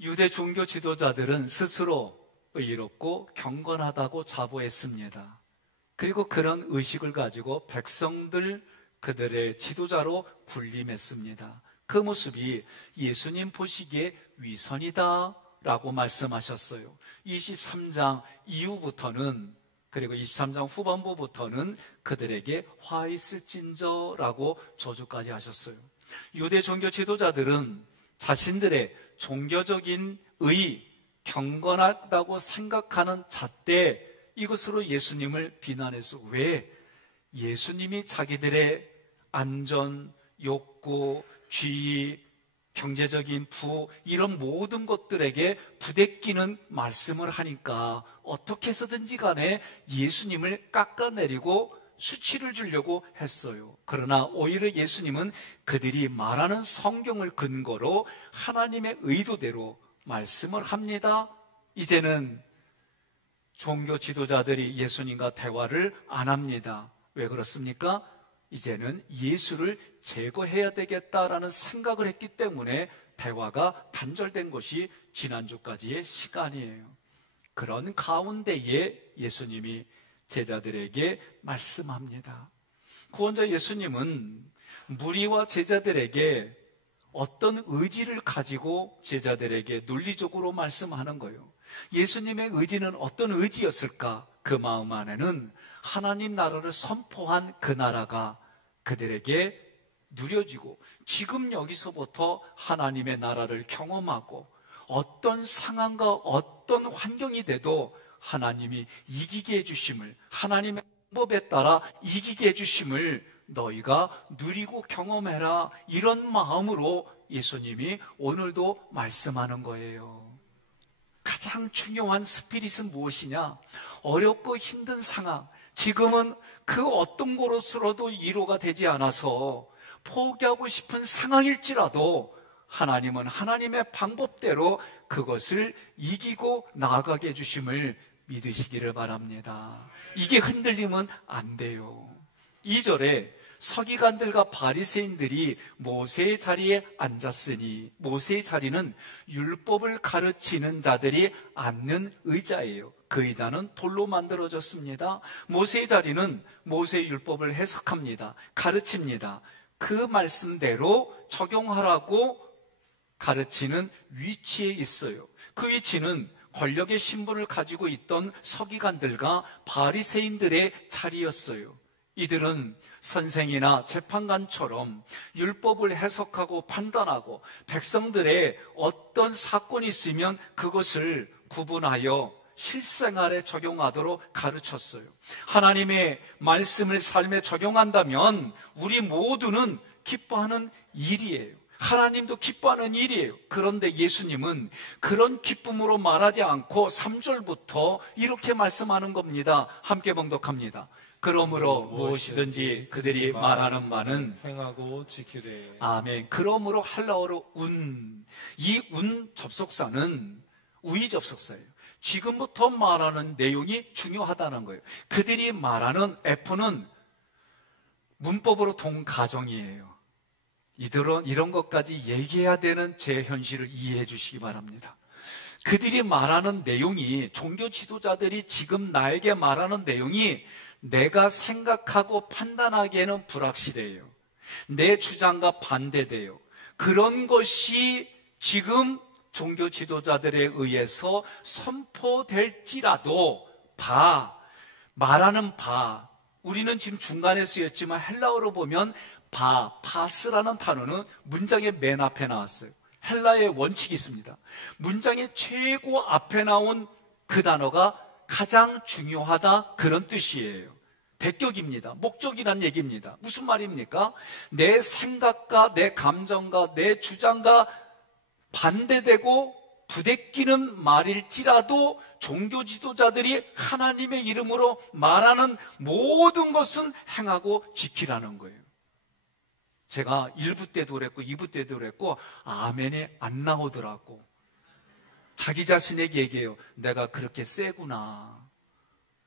유대 종교 지도자들은 스스로 의롭고 경건하다고 자부했습니다. 그리고 그런 의식을 가지고 백성들 그들의 지도자로 군림했습니다. 그 모습이 예수님 보시기에 위선이다 라고 말씀하셨어요. 23장 이후부터는, 그리고 23장 후반부부터는 그들에게 화 있을진저 라고 저주까지 하셨어요. 유대 종교 지도자들은 자신들의 종교적인 경건하다고 생각하는 잣대, 이것으로 예수님을 비난했어. 왜? 예수님이 자기들의 안전, 욕구, 지위, 경제적인 부, 이런 모든 것들에게 부대끼는 말씀을 하니까 어떻게 해서든지 간에 예수님을 깎아내리고 수치를 주려고 했어요. 그러나 오히려 예수님은 그들이 말하는 성경을 근거로 하나님의 의도대로 말씀을 합니다. 이제는 종교 지도자들이 예수님과 대화를 안 합니다. 왜 그렇습니까? 이제는 예수를 제거해야 되겠다라는 생각을 했기 때문에 대화가 단절된 것이 지난주까지의 시간이에요. 그런 가운데에 예수님이 제자들에게 말씀합니다. 구원자 예수님은 무리와 제자들에게 어떤 의지를 가지고 제자들에게 논리적으로 말씀하는 거예요. 예수님의 의지는 어떤 의지였을까? 그 마음 안에는 하나님 나라를 선포한 그 나라가 그들에게 누려지고 지금 여기서부터 하나님의 나라를 경험하고 어떤 상황과 어떤 환경이 돼도 하나님이 이기게 해주심을, 하나님의 방법에 따라 이기게 해주심을 너희가 누리고 경험해라, 이런 마음으로 예수님이 오늘도 말씀하는 거예요. 가장 중요한 스피릿은 무엇이냐? 어렵고 힘든 상황, 지금은 그 어떤 것으로도 위로가 되지 않아서 포기하고 싶은 상황일지라도 하나님은 하나님의 방법대로 그것을 이기고 나아가게 해주심을 믿으시기를 바랍니다. 이게 흔들리면 안 돼요. 2절에 서기관들과 바리새인들이 모세의 자리에 앉았으니, 모세의 자리는 율법을 가르치는 자들이 앉는 의자예요. 그 의자는 돌로 만들어졌습니다. 모세의 자리는 모세의 율법을 해석합니다. 가르칩니다. 그 말씀대로 적용하라고 가르치는 위치에 있어요. 그 위치는 권력의 신분을 가지고 있던 서기관들과 바리새인들의 자리였어요. 이들은 선생이나 재판관처럼 율법을 해석하고 판단하고 백성들의 어떤 사건이 있으면 그것을 구분하여 실생활에 적용하도록 가르쳤어요. 하나님의 말씀을 삶에 적용한다면 우리 모두는 기뻐하는 일이에요. 하나님도 기뻐하는 일이에요. 그런데 예수님은 그런 기쁨으로 말하지 않고 3절부터 이렇게 말씀하는 겁니다. 함께 봉독합니다. 그러므로 무엇이든지 그들이 말하는 바는 행하고 지키되. 아멘. 그러므로 헬라어로 이 접속사는 우위 접속사예요. 지금부터 말하는 내용이 중요하다는 거예요. 그들이 말하는 F는 문법으로 동가정이에요. 이런 것까지 얘기해야 되는 제 현실을 이해해 주시기 바랍니다. 그들이 말하는 내용이, 종교 지도자들이 지금 나에게 말하는 내용이 내가 생각하고 판단하기에는 불확실해요. 내 주장과 반대돼요. 그런 것이 지금 종교 지도자들에 의해서 선포될지라도 말하는 우리는 지금 중간에 쓰였지만 헬라어로 보면 파스라는 단어는 문장의 맨 앞에 나왔어요. 헬라의 원칙이 있습니다. 문장의 최고 앞에 나온 그 단어가 가장 중요하다, 그런 뜻이에요. 대격입니다. 목적이란 얘기입니다. 무슨 말입니까? 내 생각과 내 감정과 내 주장과 반대되고 부대끼는 말일지라도 종교 지도자들이 하나님의 이름으로 말하는 모든 것은 행하고 지키라는 거예요. 제가 1부 때도 그랬고 2부 때도 그랬고 아멘이 안 나오더라고. 자기 자신에게 얘기해요. 내가 그렇게 세구나.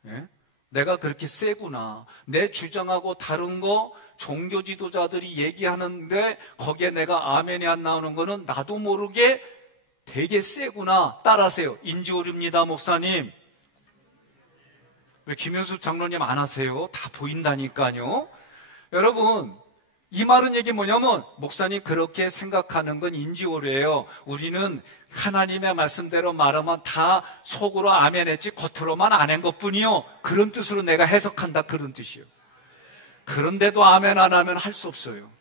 예? 내가 그렇게 세구나. 내 주장하고 다른 거 종교 지도자들이 얘기하는데 거기에 내가 아멘이 안 나오는 거는 나도 모르게 되게 세구나. 따라하세요. 인지오류입니다, 목사님. 왜 김현수 장로님 안 하세요? 다 보인다니까요. 여러분, 이 말은 얘기 뭐냐면, 목사님 그렇게 생각하는 건 인지오류예요. 우리는 하나님의 말씀대로 말하면 다 속으로 아멘 했지 겉으로만 안 한 것뿐이요. 그런 뜻으로 내가 해석한다, 그런 뜻이요. 그런데도 아멘 안 하면 할 수 없어요.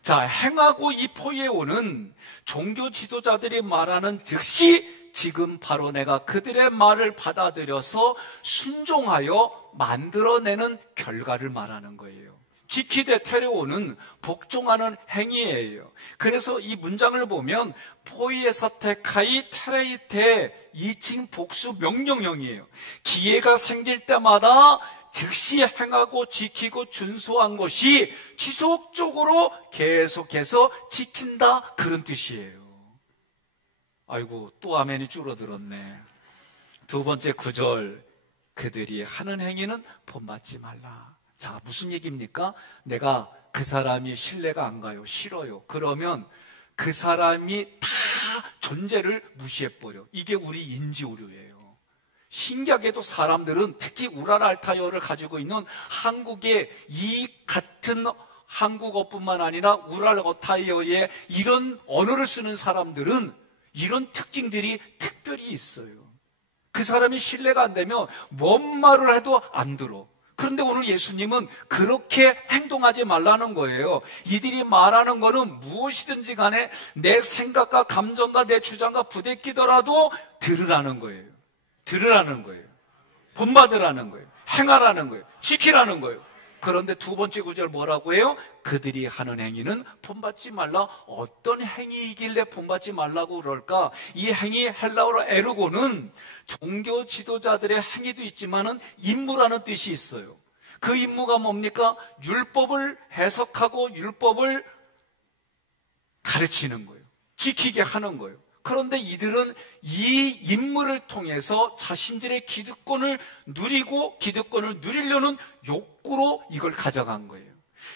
자, 행하고 이 포예오는 종교 지도자들이 말하는 즉시 지금 바로 내가 그들의 말을 받아들여서 순종하여 만들어내는 결과를 말하는 거예요. 지키되 테레오는 복종하는 행위예요. 그래서 이 문장을 보면 포이에사테카이 테레이테 2층 복수 명령형이에요. 기회가 생길 때마다 즉시 행하고 지키고 준수한 것이 지속적으로 계속해서 지킨다, 그런 뜻이에요. 아이고, 또 아멘이 줄어들었네. 두 번째 구절, 그들이 하는 행위는 본받지 말라. 자, 무슨 얘기입니까? 내가 그 사람이 신뢰가 안 가요, 싫어요. 그러면 그 사람이 다 존재를 무시해버려. 이게 우리 인지오류예요. 신기하게도 사람들은 특히 우랄 알타이어를 가지고 있는 한국의 이 같은 한국어뿐만 아니라 우랄 알타이어의 이런 언어를 쓰는 사람들은 이런 특징들이 특별히 있어요. 그 사람이 신뢰가 안 되면 뭔 말을 해도 안 들어. 그런데 오늘 예수님은 그렇게 행동하지 말라는 거예요. 이들이 말하는 거는 무엇이든지 간에 내 생각과 감정과 내 주장과 부대끼더라도 들으라는 거예요. 들으라는 거예요. 본받으라는 거예요. 행하라는 거예요. 지키라는 거예요. 그런데 두 번째 구절 뭐라고 해요? 그들이 하는 행위는 본받지 말라. 어떤 행위이길래 본받지 말라고 그럴까? 이 행위, 헬라어로 에르고는 종교 지도자들의 행위도 있지만은 임무라는 뜻이 있어요. 그 임무가 뭡니까? 율법을 해석하고 율법을 가르치는 거예요. 지키게 하는 거예요. 그런데 이들은 이 임무를 통해서 자신들의 기득권을 누리고 기득권을 누리려는 욕구로 이걸 가져간 거예요.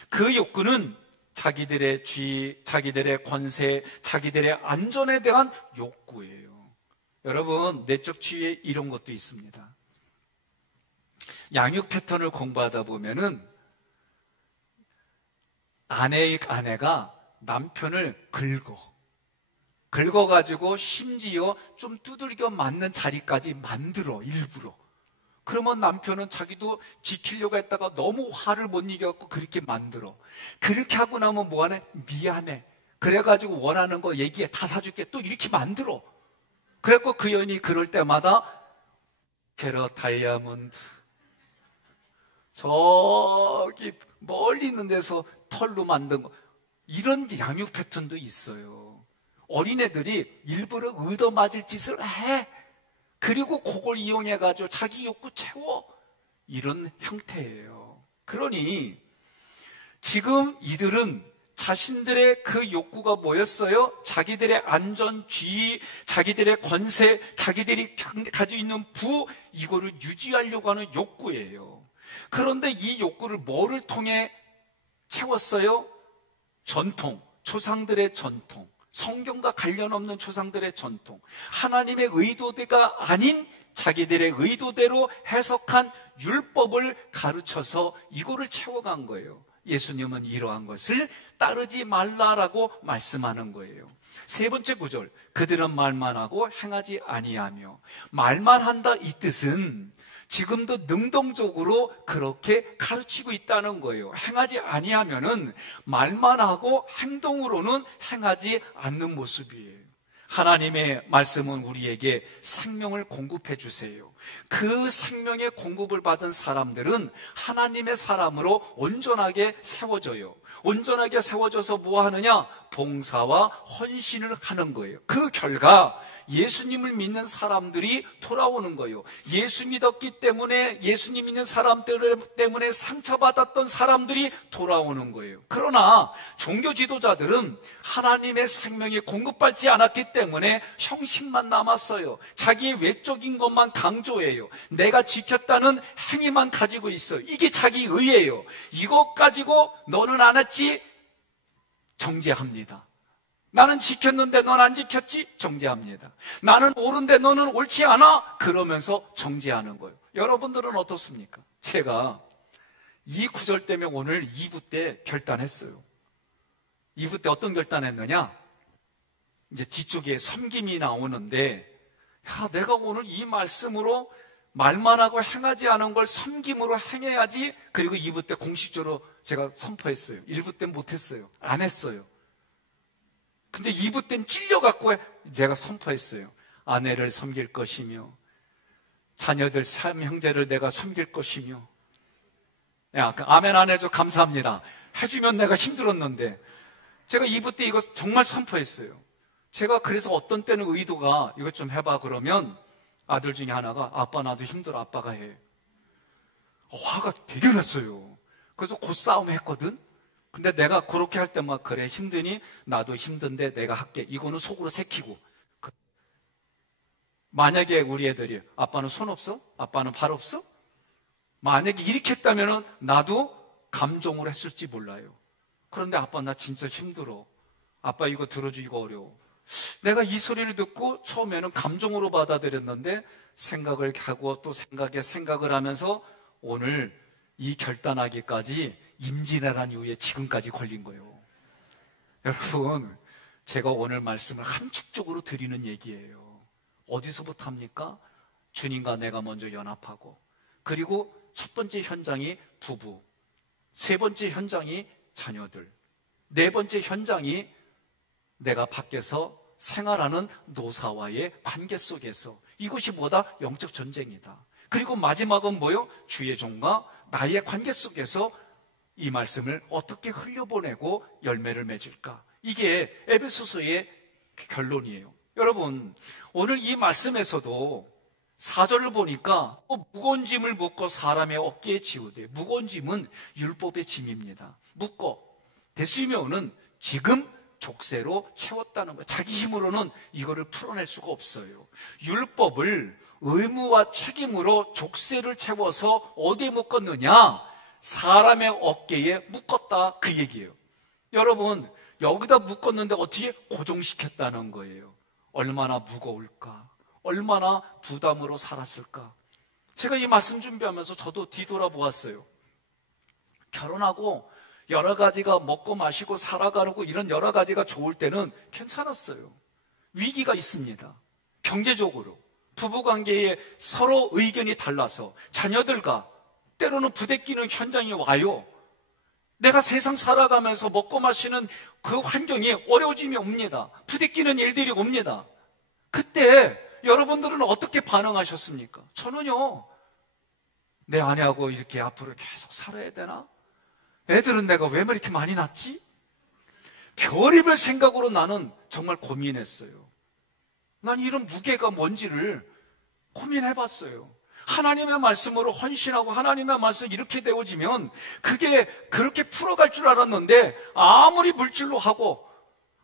그 욕구는 자기들의 지위, 자기들의 권세, 자기들의 안전에 대한 욕구예요. 여러분, 내적 지위에 이런 것도 있습니다. 양육 패턴을 공부하다 보면은 아내가 남편을 긁어가지고 심지어 좀 두들겨 맞는 자리까지 만들어, 일부러. 그러면 남편은 자기도 지키려고 했다가 너무 화를 못 이겨갖고 그렇게 만들어. 그렇게 하고 나면 뭐하네? 미안해. 그래가지고 원하는 거 얘기해. 다 사줄게. 또 이렇게 만들어. 그래갖고 그 여인이 그럴 때마다 캐럿 다이아몬드 저기 멀리 있는 데서 털로 만든 거, 이런 양육 패턴도 있어요. 어린애들이 일부러 얻어맞을 짓을 해. 그리고 그걸 이용해가지고 자기 욕구 채워. 이런 형태예요. 그러니 지금 이들은 자신들의 그 욕구가 뭐였어요? 자기들의 안전, 지위, 자기들의 권세, 자기들이 가지고 있는 부, 이거를 유지하려고 하는 욕구예요. 그런데 이 욕구를 뭐를 통해 채웠어요? 전통, 조상들의 전통, 성경과 관련 없는 조상들의 전통, 하나님의 의도대가 아닌 자기들의 의도대로 해석한 율법을 가르쳐서 이거를 채워간 거예요. 예수님은 이러한 것을 따르지 말라라고 말씀하는 거예요. 세 번째 구절, 그들은 말만 하고 행하지 아니하며. 말만 한다, 이 뜻은 지금도 능동적으로 그렇게 가르치고 있다는 거예요. 행하지 아니하면은 말만 하고 행동으로는 행하지 않는 모습이에요. 하나님의 말씀은 우리에게 생명을 공급해 주세요. 그 생명의 공급을 받은 사람들은 하나님의 사람으로 온전하게 세워져요. 온전하게 세워져서 뭐 하느냐? 봉사와 헌신을 하는 거예요. 그 결과 예수님을 믿는 사람들이 돌아오는 거예요. 예수 믿었기 때문에, 예수님 믿는 사람들 때문에 상처받았던 사람들이 돌아오는 거예요. 그러나 종교 지도자들은 하나님의 생명이 공급받지 않았기 때문에 형식만 남았어요. 자기의 외적인 것만 강조해요. 내가 지켰다는 행위만 가지고 있어요. 이게 자기 의예요. 이것 가지고 너는 안 했지? 정죄합니다. 나는 지켰는데 넌 안 지켰지? 정죄합니다. 나는 옳은데 너는 옳지 않아? 그러면서 정죄하는 거예요. 여러분들은 어떻습니까? 제가 이 구절 때문에 오늘 2부 때 결단했어요. 2부 때 어떤 결단했느냐? 이제 뒤쪽에 섬김이 나오는데, 야, 내가 오늘 이 말씀으로 말만 하고 행하지 않은 걸 섬김으로 행해야지. 그리고 2부 때 공식적으로 제가 선포했어요. 1부 때 못했어요. 안 했어요. 근데 2부 때는 찔려갖고 제가 선포했어요. 아내를 섬길 것이며 자녀들, 형제를 내가 섬길 것이며. 야, 아멘 안 해줘 감사합니다. 해주면 내가 힘들었는데 제가 2부 때 이거 정말 선포했어요. 제가 그래서 어떤 때는 의도가 이것 좀 해봐 그러면 아들 중에 하나가 아빠 나도 힘들어 아빠가 해. 화가 되게 났어요. 그래서 곧 싸움 했거든. 근데 내가 그렇게 할 때만 그래 힘드니 나도 힘든데 내가 할게. 이거는 속으로 새키고. 만약에 우리 애들이 아빠는 손 없어? 아빠는 발 없어? 만약에 이렇게 했다면 나도 감정으로 했을지 몰라요. 그런데 아빠 나 진짜 힘들어. 아빠 이거 들어주기가 어려워. 내가 이 소리를 듣고 처음에는 감정으로 받아들였는데 생각을 하고 또 생각을 하면서 오늘 이 결단하기까지 임진왜란 이후에 지금까지 걸린 거예요. 여러분, 제가 오늘 말씀을 함축적으로 드리는 얘기예요. 어디서부터 합니까? 주님과 내가 먼저 연합하고, 그리고 첫 번째 현장이 부부, 세 번째 현장이 자녀들, 네 번째 현장이 내가 밖에서 생활하는 노사와의 관계 속에서. 이것이 뭐다? 영적 전쟁이다. 그리고 마지막은 뭐요? 주의 종과 나의 관계 속에서 이 말씀을 어떻게 흘려보내고 열매를 맺을까? 이게 에베소서의 결론이에요. 여러분, 오늘 이 말씀에서도 4절을 보니까 무거운 짐을 묶어 사람의 어깨에 지우되, 무거운 짐은 율법의 짐입니다. 묶어 데시메오는 지금 족쇄로 채웠다는 거예요. 자기 힘으로는 이거를 풀어낼 수가 없어요. 율법을 의무와 책임으로 족쇄를 채워서 어디에 묶었느냐? 사람의 어깨에 묶었다, 그 얘기예요. 여러분, 여기다 묶었는데 어떻게 고정시켰다는 거예요. 얼마나 무거울까? 얼마나 부담으로 살았을까? 제가 이 말씀 준비하면서 저도 뒤돌아보았어요. 결혼하고 여러 가지가 먹고 마시고 살아가고 이런 여러 가지가 좋을 때는 괜찮았어요. 위기가 있습니다. 경제적으로, 부부관계에 서로 의견이 달라서 자녀들과 때로는 부대끼는 현장이 와요. 내가 세상 살아가면서 먹고 마시는 그 환경이 어려워짐이 옵니다. 부대끼는 일들이 옵니다. 그때 여러분들은 어떻게 반응하셨습니까? 저는요, 내 아내하고 이렇게 앞으로 계속 살아야 되나? 애들은 내가 왜 이렇게 많이 낳지? 별의별 생각으로 나는 정말 고민했어요. 난 이런 무게가 뭔지를 고민해봤어요. 하나님의 말씀으로 헌신하고 하나님의 말씀 이렇게 되어지면 그게 그렇게 풀어갈 줄 알았는데, 아무리 물질로 하고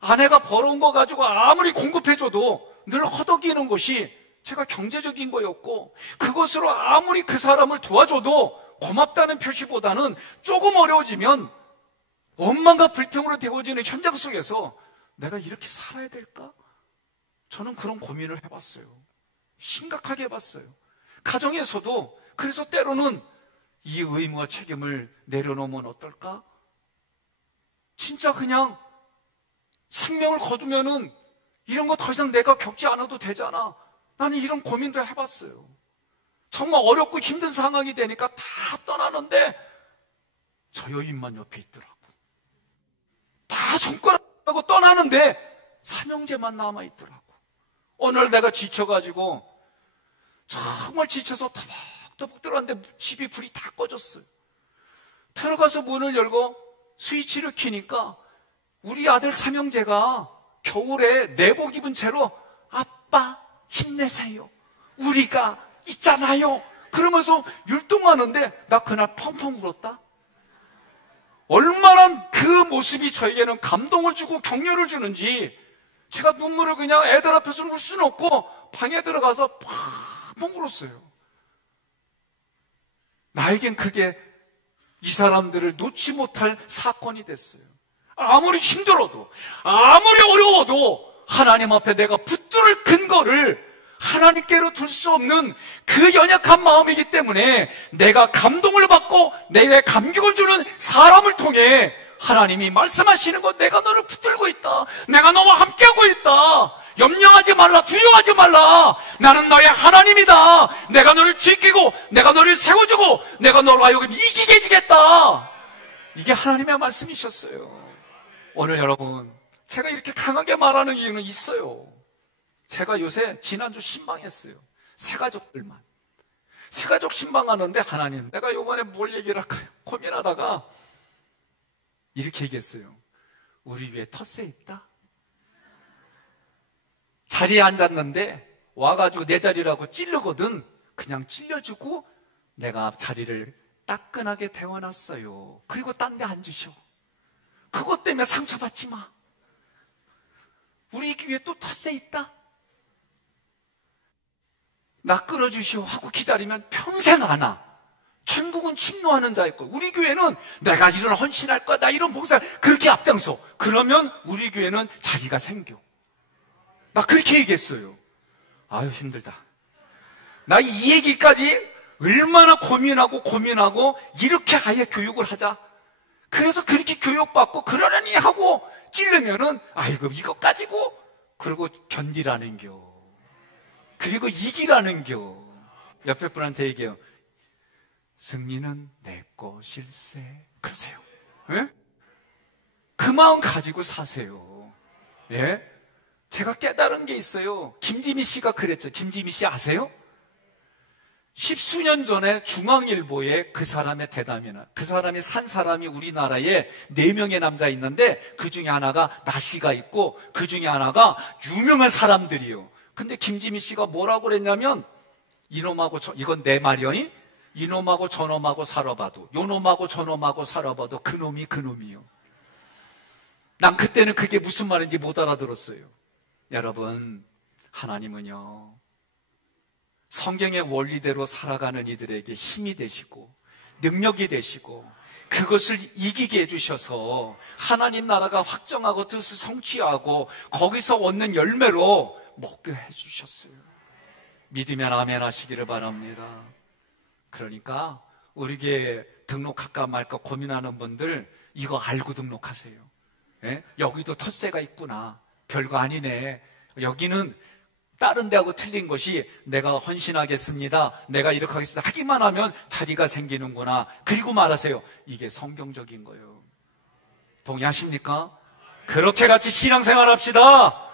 아내가 벌어온 거 가지고 아무리 공급해줘도 늘 허덕이는 것이 제가 경제적인 거였고, 그것으로 아무리 그 사람을 도와줘도 고맙다는 표시보다는 조금 어려워지면 원망과 불평으로 되어지는 현장 속에서 내가 이렇게 살아야 될까? 저는 그런 고민을 해봤어요. 심각하게 해봤어요. 가정에서도. 그래서 때로는 이 의무와 책임을 내려놓으면 어떨까? 진짜 그냥 생명을 거두면은 이런 거 더 이상 내가 겪지 않아도 되잖아. 나는 이런 고민도 해봤어요. 정말 어렵고 힘든 상황이 되니까 다 떠나는데 저 여인만 옆에 있더라고. 다 손가락하고 떠나는데 삼형제만 남아있더라고. 어느 날 내가 지쳐가지고 정말 지쳐서 터벅터벅 들어갔는데 집이 불이 다 꺼졌어요. 들어가서 문을 열고 스위치를 켜니까 우리 아들 삼형제가 겨울에 내복 입은 채로 아빠 힘내세요, 우리가 있잖아요, 그러면서 율동하는데 나 그날 펑펑 울었다. 얼마나 그 모습이 저에게는 감동을 주고 격려를 주는지, 제가 눈물을 그냥 애들 앞에서 울 수는 없고 방에 들어가서 펑펑 울었어요. 나에겐 그게 이 사람들을 놓지 못할 사건이 됐어요. 아무리 힘들어도, 아무리 어려워도 하나님 앞에 내가 붙들 근거를 하나님께로 둘 수 없는 그 연약한 마음이기 때문에 내가 감동을 받고 내게 감격을 주는 사람을 통해 하나님이 말씀하시는 것, 내가 너를 붙들고 있다, 내가 너와 함께하고 있다, 염려하지 말라, 두려워하지 말라, 나는 너의 하나님이다, 내가 너를 지키고 내가 너를 세워주고 내가 너로 하여금 이기게 해주겠다. 이게 하나님의 말씀이셨어요. 오늘 여러분, 제가 이렇게 강하게 말하는 이유는 있어요. 제가 요새 지난주 신방했어요. 새가족들만. 새가족 신방하는데 하나님, 내가 요번에 뭘 얘기를 할까요? 고민하다가 이렇게 얘기했어요. 우리 위에 텃세 있다? 자리에 앉았는데 와가지고 내 자리라고 찔르거든. 그냥 찔려주고 내가 자리를 따끈하게 데워놨어요. 그리고 딴 데 앉으셔. 그것 때문에 상처받지 마. 우리 귀에 또 텃세 있다? 나 끌어주시오 하고 기다리면 평생 안 와. 천국은 침노하는 자일 거예요. 우리 교회는 내가 이런 헌신할 거야, 나 이런 봉사, 그렇게 앞장서. 그러면 우리 교회는 자리가 생겨. 나 그렇게 얘기했어요. 아유, 힘들다. 나 이 얘기까지 얼마나 고민하고 이렇게 아예 교육을 하자. 그래서 그렇게 교육받고 그러려니 하고 찔르면은 아이고 이거 가지고 그리고 견디라는 겨. 그리고 이기라는 겨. 옆에 분한테 얘기해요. 승리는 내 것일세. 그러세요. 예? 그 마음 가지고 사세요. 예? 제가 깨달은 게 있어요. 김지미 씨가 그랬죠. 김지미 씨 아세요? 10수년 전에 중앙일보에 그 사람의 대담이나, 그 사람이 산 사람이 우리나라에 4명의 남자 있는데 그 중에 하나가 나 씨가 있고 그 중에 하나가 유명한 사람들이요. 근데 김지미 씨가 뭐라고 그랬냐면, 이놈하고 이건 내 말이요. 이놈하고 저놈하고 살아봐도, 요놈하고 저놈하고 살아봐도 그놈이요. 난 그때는 그게 무슨 말인지 못 알아들었어요. 여러분, 하나님은요, 성경의 원리대로 살아가는 이들에게 힘이 되시고 능력이 되시고 그것을 이기게 해주셔서 하나님 나라가 확정하고 뜻을 성취하고 거기서 얻는 열매로 먹게 해주셨어요. 믿으면 아멘 하시기를 바랍니다. 그러니까 우리 교회 등록할까 말까 고민하는 분들 이거 알고 등록하세요. 예? 여기도 텃세가 있구나. 별거 아니네. 여기는 다른 데하고 틀린 것이 내가 헌신하겠습니다, 내가 이렇게 하겠습니다 하기만 하면 자리가 생기는구나. 그리고 말하세요. 이게 성경적인 거예요. 동의하십니까? 그렇게 같이 신앙생활 합시다.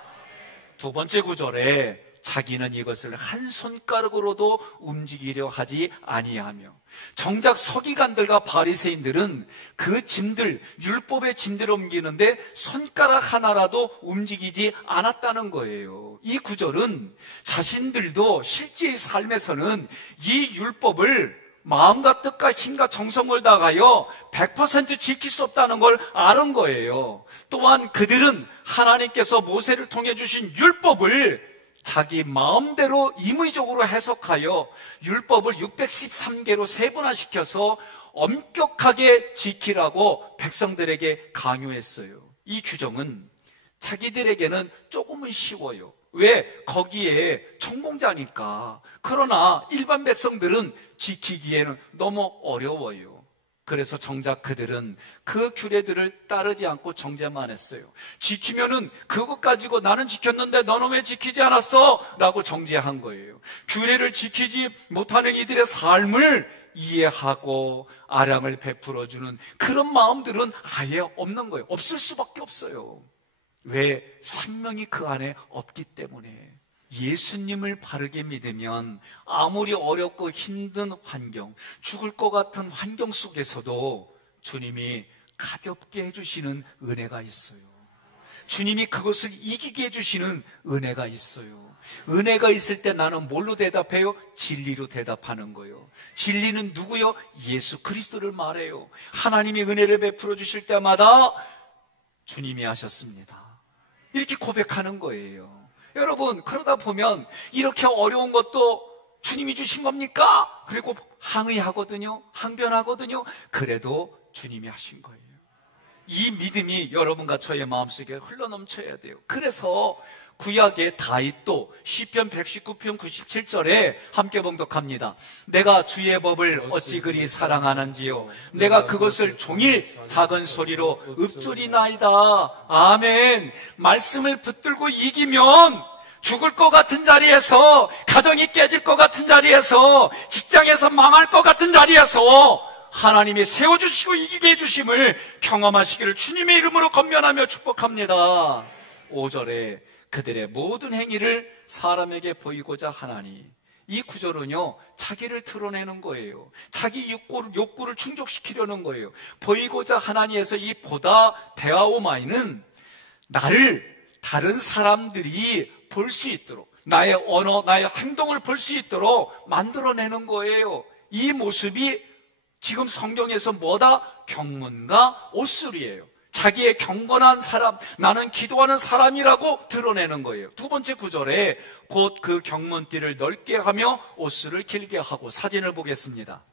두 번째 구절에 자기는 이것을 한 손가락으로도 움직이려 하지 아니하며, 정작 서기관들과 바리새인들은 그 짐들, 율법의 짐들을 옮기는데 손가락 하나라도 움직이지 않았다는 거예요. 이 구절은 자신들도 실제의 삶에서는 이 율법을 마음과 뜻과 힘과 정성을 다하여 100% 지킬 수 없다는 걸 아는 거예요. 또한 그들은 하나님께서 모세를 통해 주신 율법을 자기 마음대로 임의적으로 해석하여 율법을 613개로 세분화시켜서 엄격하게 지키라고 백성들에게 강요했어요. 이 규정은 자기들에게는 조금은 쉬워요. 왜? 거기에 전공자니까. 그러나 일반 백성들은 지키기에는 너무 어려워요. 그래서 정작 그들은 그 규례들을 따르지 않고 정죄만 했어요. 지키면은 그것 가지고 나는 지켰는데 너는 왜 지키지 않았어? 라고 정죄한 거예요. 규례를 지키지 못하는 이들의 삶을 이해하고 아량을 베풀어주는 그런 마음들은 아예 없는 거예요. 없을 수밖에 없어요. 왜? 생명이 그 안에 없기 때문에. 예수님을 바르게 믿으면 아무리 어렵고 힘든 환경, 죽을 것 같은 환경 속에서도 주님이 가볍게 해주시는 은혜가 있어요. 주님이 그것을 이기게 해주시는 은혜가 있어요. 은혜가 있을 때 나는 뭘로 대답해요? 진리로 대답하는 거예요. 진리는 누구요? 예수 그리스도를 말해요. 하나님이 은혜를 베풀어 주실 때마다 주님이 하셨습니다, 이렇게 고백하는 거예요. 여러분, 그러다 보면 이렇게 어려운 것도 주님이 주신 겁니까? 그리고 항의하거든요, 항변하거든요. 그래도 주님이 하신 거예요. 이 믿음이 여러분과 저의 마음속에 흘러넘쳐야 돼요. 그래서 구약의 다윗도 시편 119편 97절에 함께 봉독합니다. 내가 주의 법을 어찌 그리 사랑하는지요, 내가 그것을 종일 작은 소리로 읊조리나이다. 아멘. 말씀을 붙들고 이기면 죽을 것 같은 자리에서, 가정이 깨질 것 같은 자리에서, 직장에서 망할 것 같은 자리에서 하나님이 세워주시고 이기게 해주심을 경험하시기를 주님의 이름으로 건면하며 축복합니다. 5절에 그들의 모든 행위를 사람에게 보이고자 하나니, 이 구절은요, 자기를 드러내는 거예요. 자기 욕구를 충족시키려는 거예요. 보이고자 하나니에서 이 보다 데아오마이는 나를 다른 사람들이 볼 수 있도록, 나의 언어, 나의 행동을 볼 수 있도록 만들어내는 거예요. 이 모습이 지금 성경에서 뭐다? 경문과 옷술이에요. 자기의 경건한 사람, 나는 기도하는 사람이라고 드러내는 거예요. 두 번째 구절에 곧 그 경문띠를 넓게 하며 옷술을 길게 하고, 사진을 보겠습니다.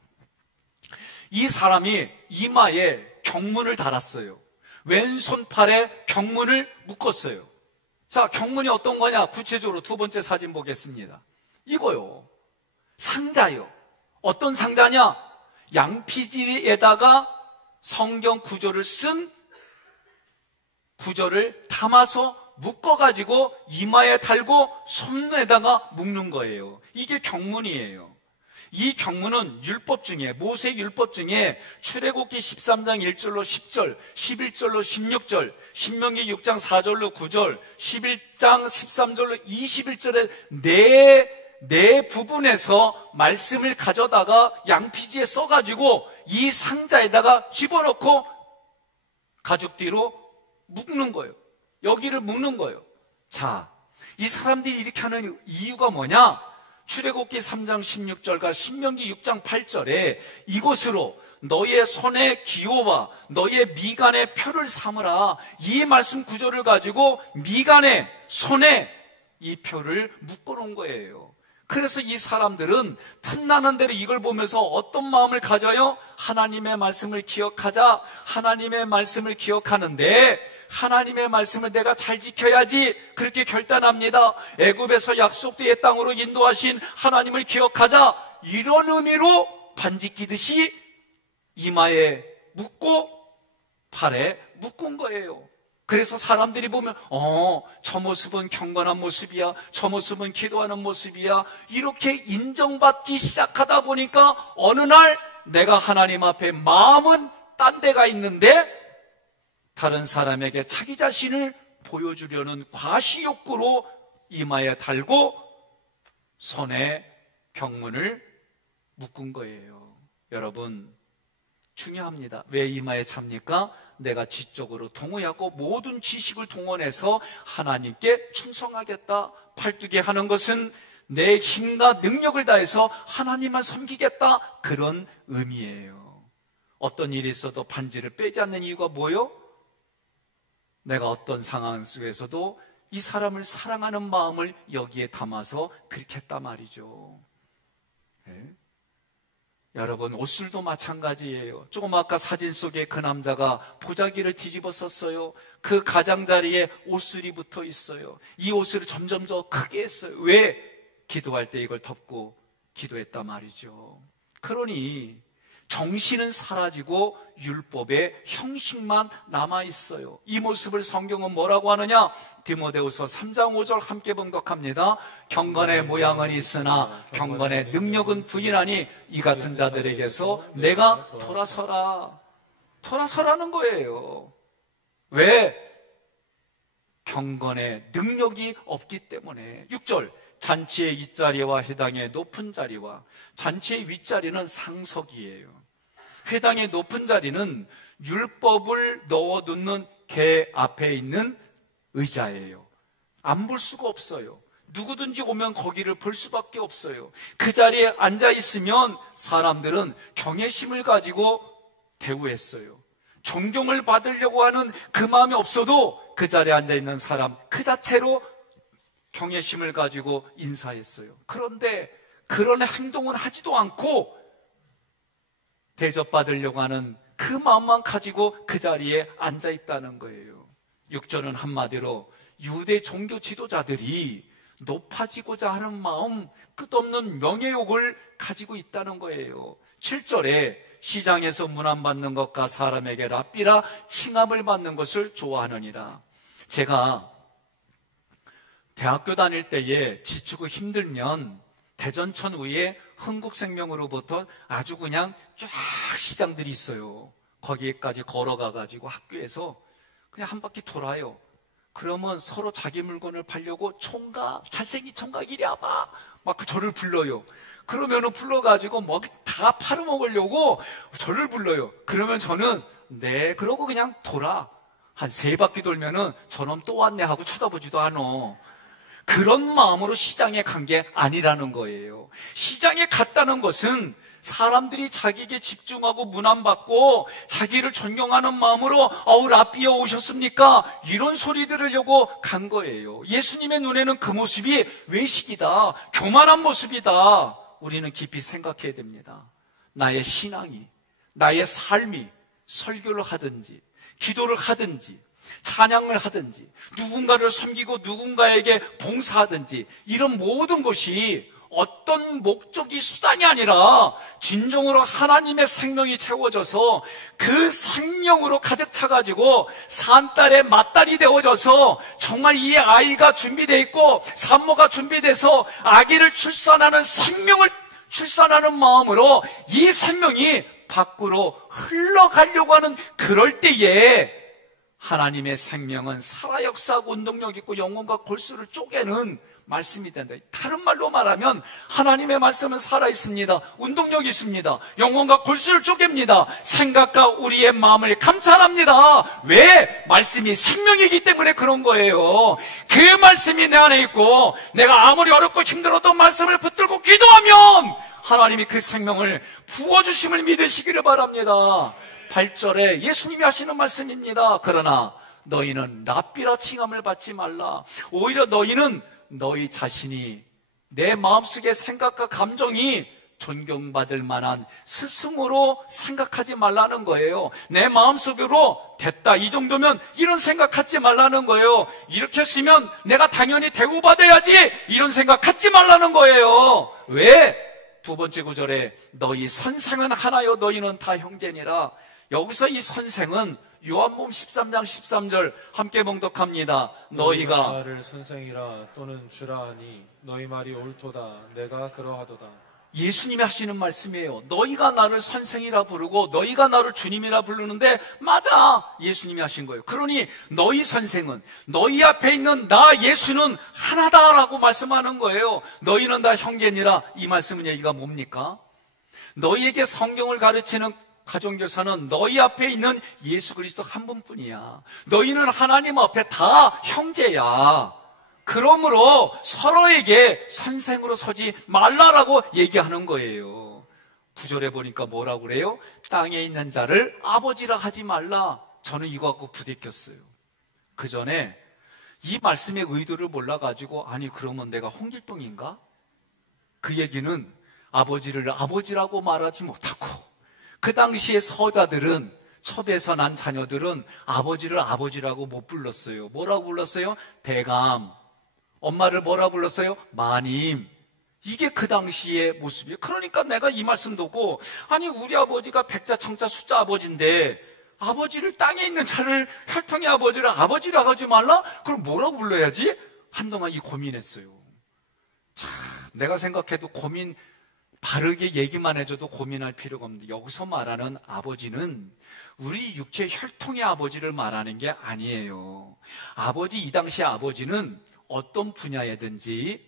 이 사람이 이마에 경문을 달았어요. 왼손팔에 경문을 묶었어요. 자, 경문이 어떤 거냐? 구체적으로 두 번째 사진 보겠습니다. 이거요. 상자요. 어떤 상자냐? 양피지에다가 성경 구절을 쓴 구절을 담아서 묶어가지고 이마에 달고 손에다가 묶는 거예요. 이게 경문이에요. 이 경문은 율법 중에, 모세 율법 중에 출애굽기 13장 1절로 10절, 11절로 16절, 신명기 6장 4절로 9절, 11장 13절로 21절의 네 부분에서 말씀을 가져다가 양피지에 써가지고 이 상자에다가 집어넣고 가죽 뒤로 묶는 거예요. 여기를 묶는 거예요. 자, 이 사람들이 이렇게 하는 이유가 뭐냐? 출애굽기 3장 16절과 신명기 6장 8절에 이곳으로 너의 손의 기호와 너의 미간의 표를 삼으라, 이 말씀 구절을 가지고 미간에, 손에 이 표를 묶어놓은 거예요. 그래서 이 사람들은 틈나는 대로 이걸 보면서 어떤 마음을 가져요? 하나님의 말씀을 기억하자. 하나님의 말씀을 기억하는데, 하나님의 말씀을 내가 잘 지켜야지, 그렇게 결단합니다. 애굽에서 약속의 땅으로 인도하신 하나님을 기억하자, 이런 의미로 반지 끼듯이 이마에 묶고 팔에 묶은 거예요. 그래서 사람들이 보면 저 모습은 경건한 모습이야, 저 모습은 기도하는 모습이야, 이렇게 인정받기 시작하다 보니까 어느 날 내가 하나님 앞에 마음은 딴 데가 있는데 다른 사람에게 자기 자신을 보여주려는 과시욕구로 이마에 달고 손에 경문을 묶은 거예요. 여러분, 중요합니다. 왜 이마에 찹니까? 내가 지적으로 동의하고 모든 지식을 동원해서 하나님께 충성하겠다. 팔뚝에 하는 것은 내 힘과 능력을 다해서 하나님만 섬기겠다, 그런 의미예요. 어떤 일이 있어도 반지를 빼지 않는 이유가 뭐요? 내가 어떤 상황 속에서도 이 사람을 사랑하는 마음을 여기에 담아서 그렇게 했단 말이죠. 네? 여러분, 옷술도 마찬가지예요. 조금 아까 사진 속에 그 남자가 보자기를 뒤집어 썼어요. 그 가장자리에 옷술이 붙어 있어요. 이 옷술을 점점 더 크게 했어요. 왜? 기도할 때 이걸 덮고 기도했단 말이죠. 그러니 정신은 사라지고 율법의 형식만 남아있어요. 이 모습을 성경은 뭐라고 하느냐? 디모데후서 3장 5절 함께 봉독합니다. 경건의 모양은 있으나 경건의 능력은 부인하니 이 같은 자들에게서 내가 돌아서라는 거예요. 왜? 경건의 능력이 없기 때문에. 6절, 잔치의 윗자리와 회당의 높은 자리와, 잔치의 윗자리는 상석이에요. 회당의 높은 자리는 율법을 넣어두는 개 앞에 있는 의자예요. 안 볼 수가 없어요. 누구든지 오면 거기를 볼 수밖에 없어요. 그 자리에 앉아 있으면 사람들은 경외심을 가지고 대우했어요. 존경을 받으려고 하는 그 마음이 없어도 그 자리에 앉아 있는 사람 그 자체로 경외심을 가지고 인사했어요. 그런데 그런 행동은 하지도 않고 대접받으려고 하는 그 마음만 가지고 그 자리에 앉아 있다는 거예요. 6절은 한마디로 유대 종교 지도자들이 높아지고자 하는 마음, 끝없는 명예욕을 가지고 있다는 거예요. 7절에 시장에서 문안받는 것과 사람에게 랍비라 칭함을 받는 것을 좋아하느니라. 제가 대학교 다닐 때에 지치고 힘들면 대전천 위에 흥국생명으로부터 아주 그냥 쫙 시장들이 있어요. 거기까지 걸어가가지고 학교에서 그냥 한 바퀴 돌아요. 그러면 서로 자기 물건을 팔려고 총각, 잘생긴 총각 이리 와봐. 막 저를 불러요. 그러면은 불러가지고 뭐 다 팔아먹으려고 저를 불러요. 그러면 저는 네, 그러고 그냥 돌아. 한 3바퀴 돌면은 저놈 또 왔네 하고 쳐다보지도 않어. 그런 마음으로 시장에 간 게 아니라는 거예요. 시장에 갔다는 것은 사람들이 자기에게 집중하고 문안받고 자기를 존경하는 마음으로 랍비여 오셨습니까? 이런 소리 들으려고 간 거예요. 예수님의 눈에는 그 모습이 외식이다, 교만한 모습이다. 우리는 깊이 생각해야 됩니다. 나의 신앙이, 나의 삶이 설교를 하든지 기도를 하든지 찬양을 하든지 누군가를 섬기고 누군가에게 봉사하든지 이런 모든 것이 어떤 목적이 수단이 아니라 진정으로 하나님의 생명이 채워져서 그 생명으로 가득 차가지고 산딸의 맏딸이 되어져서 정말 이 아이가 준비되어 있고 산모가 준비돼서 아기를 출산하는 생명을 출산하는 마음으로 이 생명이 밖으로 흘러가려고 하는 그럴 때에 하나님의 생명은 살아 역사하고 운동력 있고 영혼과 골수를 쪼개는 말씀이 된다. 다른 말로 말하면 하나님의 말씀은 살아있습니다. 운동력이 있습니다. 영혼과 골수를 쪼갭니다. 생각과 우리의 마음을 감찰합니다. 왜? 말씀이 생명이기 때문에 그런 거예요. 그 말씀이 내 안에 있고 내가 아무리 어렵고 힘들어도 말씀을 붙들고 기도하면 하나님이 그 생명을 부어주심을 믿으시기를 바랍니다. 8절에 예수님이 하시는 말씀입니다. 그러나 너희는 랍비라 칭함을 받지 말라. 오히려 너희는 너희 자신이 내 마음속의 생각과 감정이 존경받을 만한 스승으로 생각하지 말라는 거예요. 내 마음속으로 됐다 이 정도면 이런 생각 갖지 말라는 거예요. 이렇게 쓰면 내가 당연히 대우받아야지 이런 생각 갖지 말라는 거예요. 왜? 2번째 구절에 너희 선생은 하나요 너희는 다 형제니라. 여기서 이 선생은 요한복음 13장 13절 함께 봉독합니다. 너희가 나를 선생이라 또는 주라 하니 너희 말이 옳도다. 내가 그러하도다. 예수님이 하시는 말씀이에요. 너희가 나를 선생이라 부르고 너희가 나를 주님이라 부르는데 맞아, 예수님이 하신 거예요. 그러니 너희 선생은 너희 앞에 있는 나 예수는 하나다라고 말씀하는 거예요. 너희는 다 형제니라. 이 말씀은 얘기가 뭡니까? 너희에게 성경을 가르치는 가정교사는 너희 앞에 있는 예수 그리스도 한 분뿐이야. 너희는 하나님 앞에 다 형제야. 그러므로 서로에게 선생으로 서지 말라라고 얘기하는 거예요. 9절에 보니까 뭐라고 그래요? 땅에 있는 자를 아버지라 하지 말라. 저는 이거 갖고 부대꼈어요. 그 전에 이 말씀의 의도를 몰라가지고 아니 그러면 내가 홍길동인가? 그 얘기는 아버지를 아버지라고 말하지 못하고 그 당시에 서자들은 첩에서 난 자녀들은 아버지를 아버지라고 못 불렀어요. 뭐라고 불렀어요? 대감. 엄마를 뭐라 불렀어요? 마님. 이게 그 당시의 모습이에요. 그러니까 내가 이 말씀 듣고 아니 우리 아버지가 백자 청자 숫자 아버지인데 아버지를 땅에 있는 자를 혈통의 아버지를 아버지라 하지 말라? 그럼 뭐라고 불러야지? 한동안 이 고민했어요. 참 내가 생각해도 고민 바르게 얘기만 해줘도 고민할 필요가 없는데 여기서 말하는 아버지는 우리 육체 혈통의 아버지를 말하는 게 아니에요. 아버지, 이 당시의 아버지는 어떤 분야에든지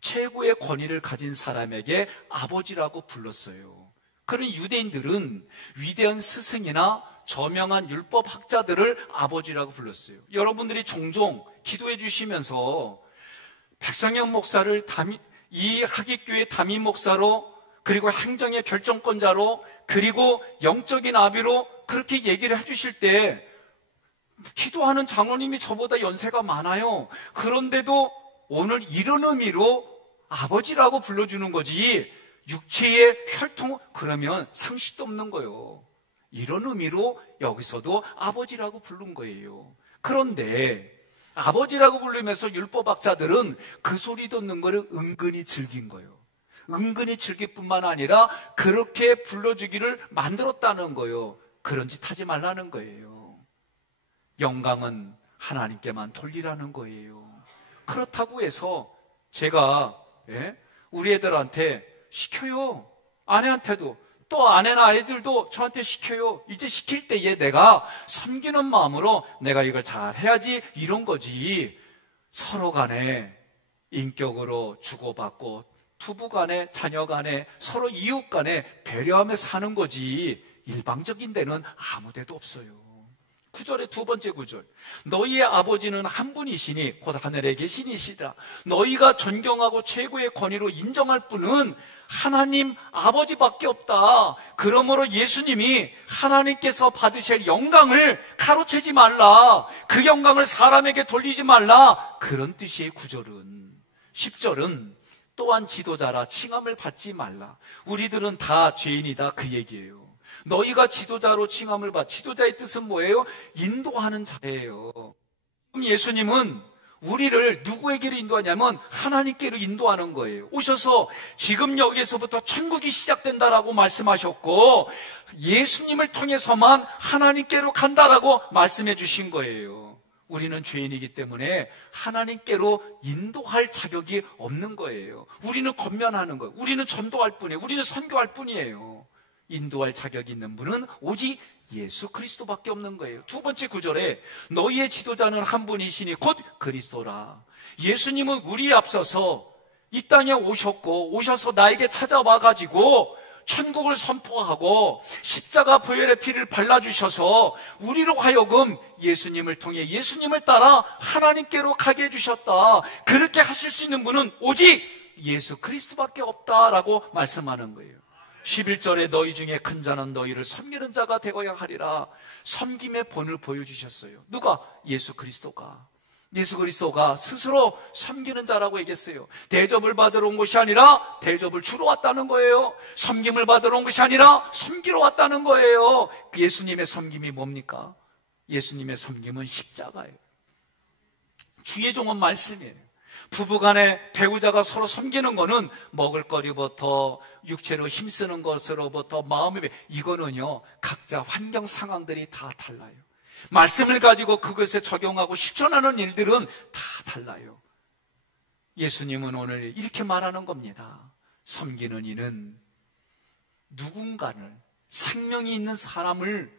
최고의 권위를 가진 사람에게 아버지라고 불렀어요. 그런 유대인들은 위대한 스승이나 저명한 율법학자들을 아버지라고 불렀어요. 여러분들이 종종 기도해 주시면서 백성영 목사를 이 하깃교회 담임 목사로 그리고 행정의 결정권자로 그리고 영적인 아비로 그렇게 얘기를 해주실 때 기도하는 장로님이 저보다 연세가 많아요. 그런데도 오늘 이런 의미로 아버지라고 불러주는 거지 육체의 혈통 그러면 상식도 없는 거예요. 이런 의미로 여기서도 아버지라고 부른 거예요. 그런데 아버지라고 부르면서 율법학자들은 그 소리 듣는 거를 은근히 즐긴 거예요. 은근히 즐길 뿐만 아니라 그렇게 불러주기를 만들었다는 거예요. 그런 짓 하지 말라는 거예요. 영광은 하나님께만 돌리라는 거예요. 그렇다고 해서 제가 우리 애들한테 시켜요. 아내한테도, 또 아내나 아이들도 저한테 시켜요. 이제 시킬 때에 내가 섬기는 마음으로 내가 이걸 잘 해야지, 이런 거지. 서로 간에 인격으로 주고받고 부부 간에, 자녀 간에, 서로 이웃 간에 배려하며 사는 거지, 일방적인 데는 아무 데도 없어요. 9절의 두 번째 구절, 너희의 아버지는 한 분이시니 곧 하늘에 계시니시라. 너희가 존경하고 최고의 권위로 인정할 분은 하나님 아버지밖에 없다. 그러므로 예수님이 하나님께서 받으실 영광을 가로채지 말라, 그 영광을 사람에게 돌리지 말라, 그런 뜻이에요. 9절은. 10절은 또한 지도자라 칭함을 받지 말라. 우리들은 다 죄인이다, 그 얘기예요. 너희가 지도자로 칭함을 받, 지도자의 뜻은 뭐예요? 인도하는 자예요. 그럼 예수님은 우리를 누구에게로 인도하냐면 하나님께로 인도하는 거예요. 오셔서 지금 여기에서부터 천국이 시작된다라고 말씀하셨고, 예수님을 통해서만 하나님께로 간다라고 말씀해 주신 거예요. 우리는 죄인이기 때문에 하나님께로 인도할 자격이 없는 거예요. 우리는 권면하는 거예요. 우리는 전도할 뿐이에요. 우리는 선교할 뿐이에요. 인도할 자격이 있는 분은 오직 예수 그리스도밖에 없는 거예요. 두 번째 구절에 너희의 지도자는 한 분이시니 곧 그리스도라. 예수님은 우리에 앞서서 이 땅에 오셨고, 오셔서 나에게 찾아와 가지고 천국을 선포하고 십자가 보혈의 피를 발라주셔서 우리로 하여금 예수님을 통해 예수님을 따라 하나님께로 가게 해주셨다. 그렇게 하실 수 있는 분은 오직 예수 그리스도밖에 없다라고 말씀하는 거예요. 11절에 너희 중에 큰 자는 너희를 섬기는 자가 되어야 하리라. 섬김의 본을 보여주셨어요. 누가? 예수 그리스도가. 예수 그리스도가 스스로 섬기는 자라고 얘기했어요. 대접을 받으러 온 것이 아니라 대접을 주러 왔다는 거예요. 섬김을 받으러 온 것이 아니라 섬기러 왔다는 거예요. 그 예수님의 섬김이 뭡니까? 예수님의 섬김은 십자가예요. 주의 종은 말씀이에요. 부부간에 배우자가 서로 섬기는 거는 먹을거리부터 육체로 힘쓰는 것으로부터 마음의, 이거는요 각자 환경 상황들이 다 달라요. 말씀을 가지고 그것에 적용하고 실천하는 일들은 다 달라요. 예수님은 오늘 이렇게 말하는 겁니다. 섬기는 이는 누군가를, 생명이 있는 사람을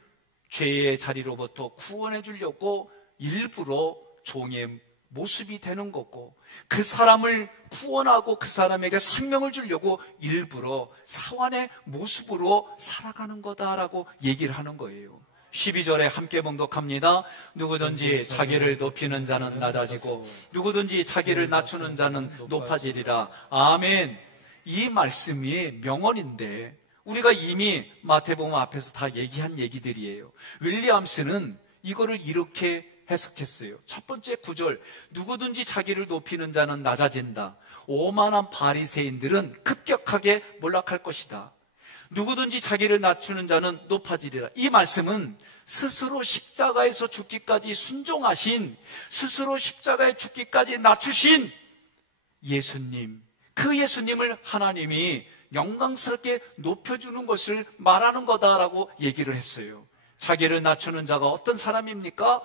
죄의 자리로부터 구원해 주려고 일부러 종의 모습이 되는 거고, 그 사람을 구원하고 그 사람에게 생명을 주려고 일부러 사환의 모습으로 살아가는 거다라고 얘기를 하는 거예요. 12절에 함께 봉독합니다. 누구든지 자기를 높이는 자는 낮아지고 누구든지 자기를 낮추는 자는 높아지리라. 아멘. 이 말씀이 명언인데 우리가 이미 마태복음 앞에서 다 얘기한 얘기들이에요. 윌리엄스는 이거를 이렇게 해석했어요. 첫 번째 구절, 누구든지 자기를 높이는 자는 낮아진다. 오만한 바리새인들은 급격하게 몰락할 것이다. 누구든지 자기를 낮추는 자는 높아지리라. 이 말씀은 스스로 십자가에서 죽기까지 순종하신, 스스로 십자가에 죽기까지 낮추신 예수님, 그 예수님을 하나님이 영광스럽게 높여주는 것을 말하는 거다라고 얘기를 했어요. 자기를 낮추는 자가 어떤 사람입니까?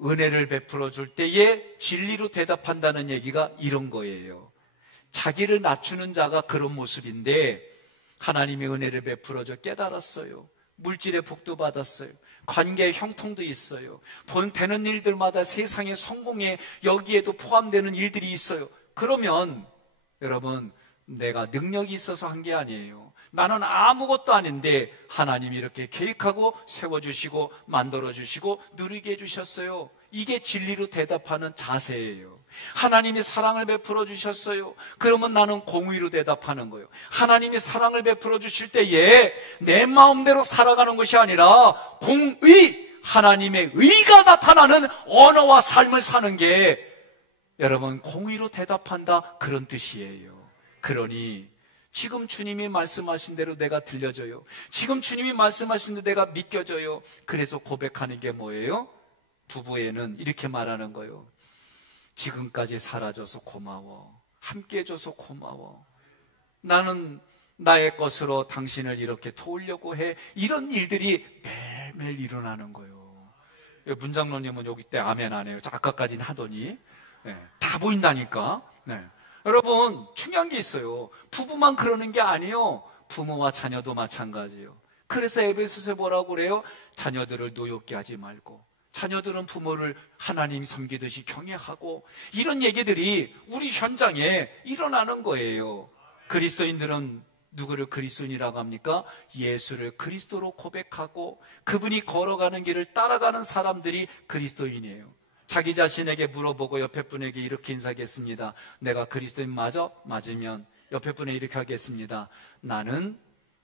은혜를 베풀어 줄 때에 진리로 대답한다는 얘기가 이런 거예요. 자기를 낮추는 자가 그런 모습인데 하나님이 은혜를 베풀어 줘 깨달았어요. 물질의 복도 받았어요. 관계의 형통도 있어요. 되는 일들마다 세상의 성공에 여기에도 포함되는 일들이 있어요. 그러면 여러분, 내가 능력이 있어서 한 게 아니에요. 나는 아무것도 아닌데 하나님이 이렇게 계획하고 세워주시고 만들어주시고 누리게 해주셨어요. 이게 진리로 대답하는 자세예요. 하나님이 사랑을 베풀어 주셨어요. 그러면 나는 공의로 대답하는 거예요. 하나님이 사랑을 베풀어 주실 때에 내 마음대로 살아가는 것이 아니라 공의, 하나님의 의가 나타나는 언어와 삶을 사는 게 여러분 공의로 대답한다, 그런 뜻이에요. 그러니 지금 주님이 말씀하신 대로 내가 들려져요. 지금 주님이 말씀하신 대로 내가 믿겨져요. 그래서 고백하는 게 뭐예요? 부부에는 이렇게 말하는 거예요. 지금까지 살아줘서 고마워. 함께 해줘서 고마워. 나는 나의 것으로 당신을 이렇게 도우려고 해. 이런 일들이 매일매일 일어나는 거예요. 문장로님은 여기 때 아멘 안 해요. 아까까지는 하더니. 네, 다 보인다니까. 네. 여러분, 중요한 게 있어요. 부부만 그러는 게 아니에요. 부모와 자녀도 마찬가지예요. 그래서 에베소서에 뭐라고 그래요? 자녀들을 노엽게 하지 말고, 자녀들은 부모를 하나님 섬기듯이 경외하고, 이런 얘기들이 우리 현장에 일어나는 거예요. 그리스도인들은 누구를 그리스도인이라고 합니까? 예수를 그리스도로 고백하고 그분이 걸어가는 길을 따라가는 사람들이 그리스도인이에요. 자기 자신에게 물어보고 옆에 분에게 이렇게 인사하겠습니다. 내가 그리스도인 맞아? 맞으면 옆에 분에 이렇게 하겠습니다. 나는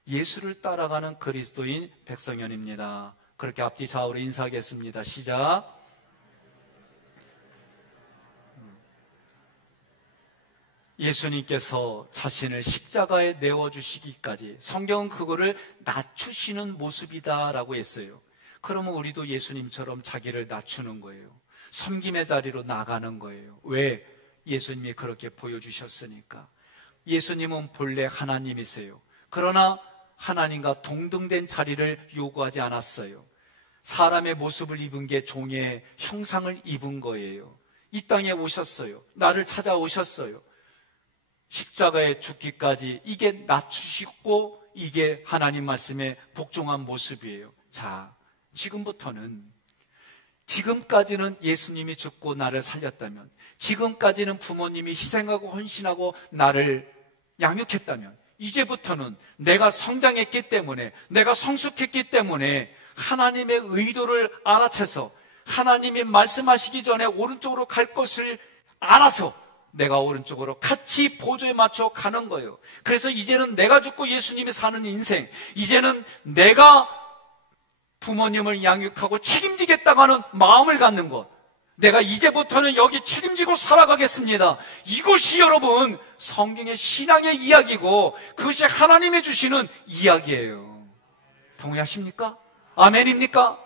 예수를 따라가는 그리스도인 백성현입니다. 그렇게 앞뒤 좌우로 인사하겠습니다. 시작. 예수님께서 자신을 십자가에 내어주시기까지 성경은 그거를 낮추시는 모습이다라고 했어요. 그러면 우리도 예수님처럼 자기를 낮추는 거예요. 섬김의 자리로 나가는 거예요. 왜? 예수님이 그렇게 보여주셨으니까. 예수님은 본래 하나님이세요. 그러나 하나님과 동등된 자리를 요구하지 않았어요. 사람의 모습을 입은 게 종의 형상을 입은 거예요. 이 땅에 오셨어요. 나를 찾아오셨어요. 십자가에 죽기까지, 이게 낮추시고 이게 하나님 말씀에 복종한 모습이에요. 자, 지금까지는 예수님이 죽고 나를 살렸다면, 지금까지는 부모님이 희생하고 헌신하고 나를 양육했다면, 이제부터는 내가 성장했기 때문에, 내가 성숙했기 때문에 하나님의 의도를 알아채서 하나님이 말씀하시기 전에 오른쪽으로 갈 것을 알아서 내가 오른쪽으로 같이 보조에 맞춰 가는 거예요. 그래서 이제는 내가 죽고 예수님이 사는 인생, 이제는 내가 부모님을 양육하고 책임지겠다고 하는 마음을 갖는 것, 내가 이제부터는 여기 책임지고 살아가겠습니다. 이것이 여러분 성경의 신앙의 이야기고 그것이 하나님이 주시는 이야기예요. 동의하십니까? 아멘입니까?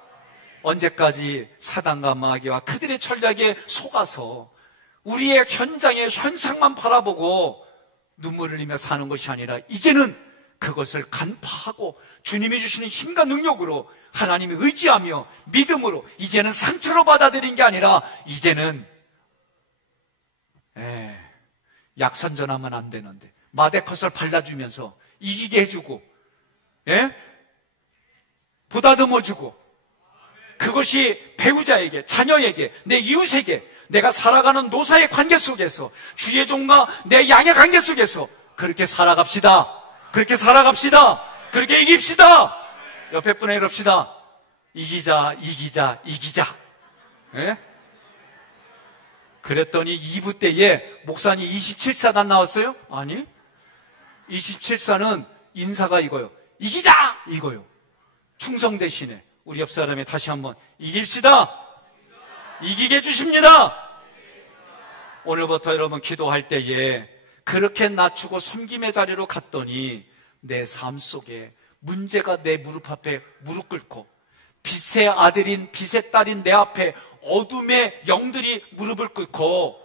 언제까지 사단과 마귀와 그들의 전략에 속아서 우리의 현장의 현상만 바라보고 눈물을 흘리며 사는 것이 아니라, 이제는 그것을 간파하고 주님이 주시는 힘과 능력으로 하나님을 의지하며 믿음으로, 이제는 상처로 받아들인 게 아니라 이제는 약선전하면 안 되는데 마대컷을 발라주면서 이기게 해주고, 보다듬어주고, 그것이 배우자에게, 자녀에게, 내 이웃에게, 내가 살아가는 노사의 관계 속에서, 주의 종과 내 양의 관계 속에서 그렇게 살아갑시다. 그렇게 살아갑시다. 그렇게 이깁시다. 옆에 분에 이럽시다. 이기자, 이기자, 이기자. 그랬더니 2부 때에 목사님 27사단 나왔어요? 아니, 27사는 인사가 이거요. 이기자! 이거요. 충성 대신에 우리 옆 사람에 다시 한번 이깁시다. 이기게 해주십니다. 오늘부터 여러분 기도할 때에 그렇게 낮추고 섬김의 자리로 갔더니 내 삶 속에 문제가 내 무릎 앞에 무릎 꿇고, 빛의 아들인 빛의 딸인 내 앞에 어둠의 영들이 무릎을 꿇고,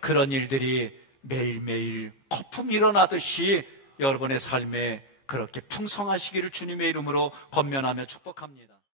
그런 일들이 매일매일 거품 일어나듯이 여러분의 삶에 그렇게 풍성하시기를 주님의 이름으로 권면하며 축복합니다.